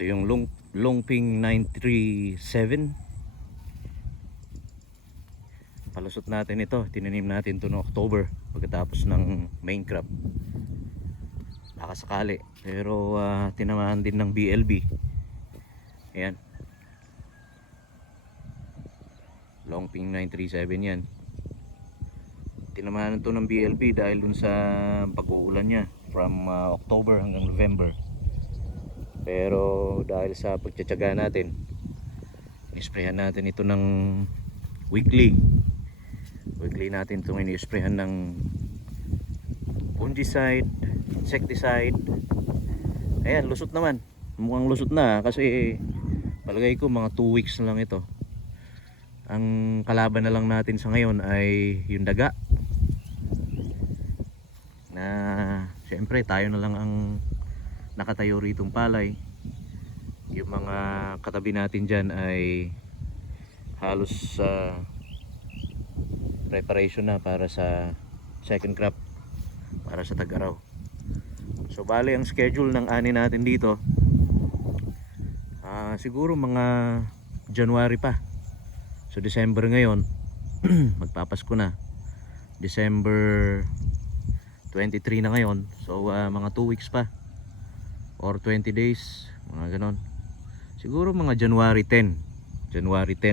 Ito yung Longping 937. Palusot natin ito. Tinanim natin ito noong October pagkatapos ng main crop. Baka sakali. Pero tinamaan din ng BLB. Ayan. Longping 937 yan. Tinamaan ito ng BLB dahil dun sa pag-uulan niya from October hanggang November. Pero dahil sa pagtsatsaga natin, isprayan natin ito ng weekly natin itong ini-sprayan ng fungicide, insecticide. Ayan, lusot naman. Mukhang lusot na kasi palagay ko mga 2 weeks na lang ito. Ang kalaban na lang natin sa ngayon ay yung daga, na syempre tayo na lang ang nakatayo ritong palay. Yung mga katabi natin dyan ay halos preparation na para sa second crop, para sa tag-araw. So bali ang schedule ng ani natin dito siguro mga January pa. So December ngayon magpapasko na, December 23 na ngayon. So mga 2 weeks pa or 20 days, mga ganon. Siguro mga January 10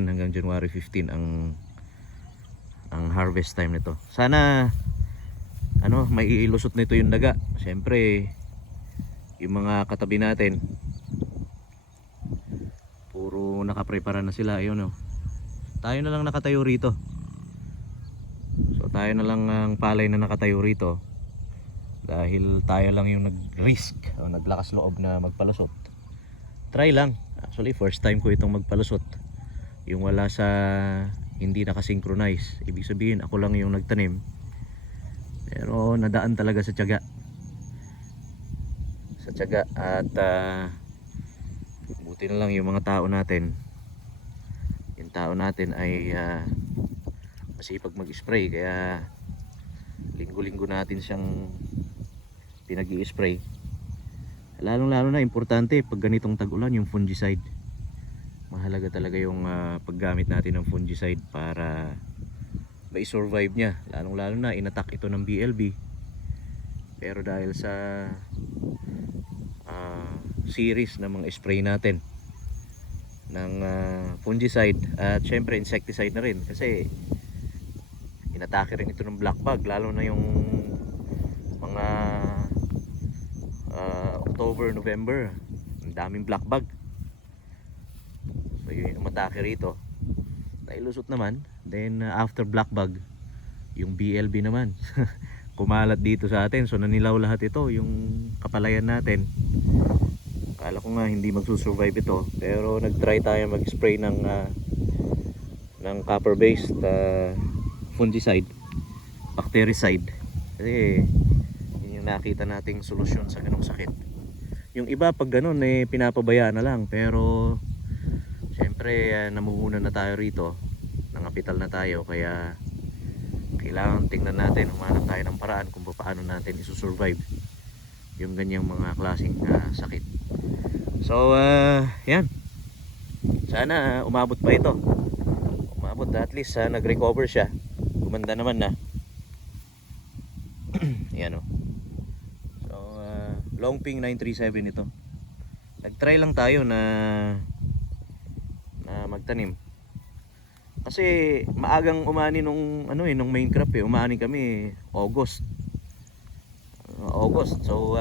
hanggang January 15 ang harvest time nito. Sana may ilusot nito yung daga. Siyempre yung mga katabi natin puro nakaprepara na sila. Ayun, tayo na lang nakatayo rito. So tayo na lang ang palay na nakatayo rito dahil tayo lang yung nag-risk o naglakas loob na magpalusot. Try lang. Actually first time ko itong magpalusot, yung wala sa hindi nakasynchronize. Ibig sabihin ako lang yung nagtanim, pero nadaan talaga sa tiyaga at buti na lang yung mga tao natin, yung tao natin ay masipag mag-spray, kaya linggo-linggo natin siyang pinag-i-spray. Lalong-lalo na importante pag ganitong tag-ulan yung fungicide. Mahalaga talaga yung paggamit natin ng fungicide para ma-survive niya. Lalong-lalo na inattack ito ng BLB. Pero dahil sa series ng mga spray natin ng fungicide at syempre insecticide na rin, kasi inatake rin ito ng black bug, lalo na yung mga October, November, ang daming black bug. So yun yung umatake rito. Nailusot naman. Then after black bug, yung BLB naman kumalat dito sa atin. So nanilaw lahat ito, yung kapalayan natin. Akala ko nga hindi magsusurvive ito, pero nagtry tayo mag-spray ng copper based fungicide, bactericide, kasi yun yung nakita nating solusyon sa ganong sakit. Yung iba pag ganun pinapabayaan na lang, pero syempre namuhunan na tayo rito, nangapital na tayo, kaya kailangan tingnan natin, humanap tayo ng paraan kung paano natin isusurvive yung ganyang mga klaseng sakit. So yan, sana umabot pa ito, umabot at least nag-recover siya, gumanda naman na. Yan so Longping 937 ito. Nag-try lang tayo na magtanim kasi maagang umani nung nung main crop umani kami August. So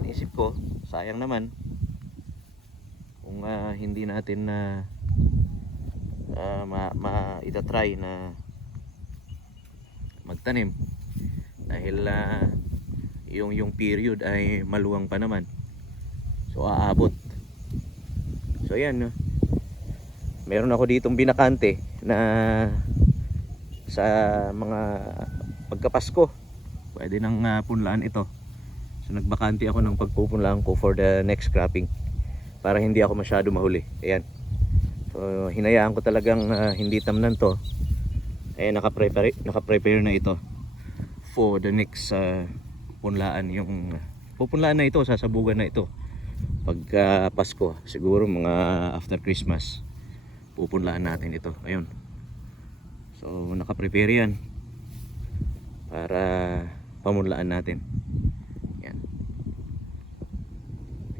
naisip ko sayang naman kung hindi natin na itatry na magtanim dahil yung period ay maluwang pa naman, so aabot. So yan, meron ako ditong binakante na sa mga pagkapasko pwede nang punlaan ito. So nagbakante ako ng pagpupunlaan ko for the next cropping para hindi ako masyado mahuli. Ayan, so hinayaan ko talagang hindi tamnan to. Naka-prepare na ito for the next punlaan. Yung pupunlaan na ito, sasabugan na ito pagka Pasko, siguro mga after Christmas, pupunlaan natin ito. Ayun. So naka-prepare yan para pamunlaan natin. Yan.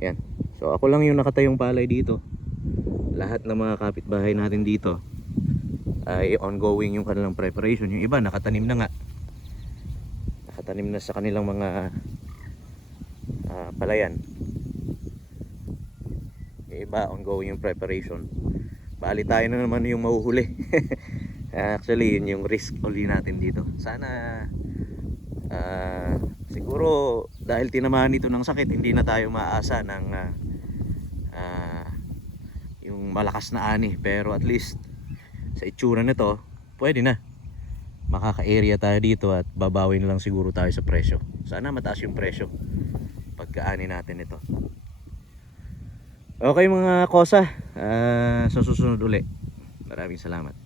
Yan. So ako lang yung nakatayong palay dito. Lahat ng mga kapitbahay natin dito ay ongoing yung kanilang preparation. Yung iba nakatanim na nga. Nakatanim na sa kanilang mga palayan. Yung iba ongoing yung preparation. Bali tayo na naman yung mahuhuli. Actually yun yung risk uli natin dito. Sana siguro dahil tinamaan ito ng sakit, hindi na tayo maaasa ng yung malakas na ani. Pero at least sa itsura nito, pwede na. Makaka-area tayo dito at babawin lang siguro tayo sa presyo. Sana mataas yung presyo pagkaani natin ito. Okay mga kosa, sa susunod uli. Maraming salamat.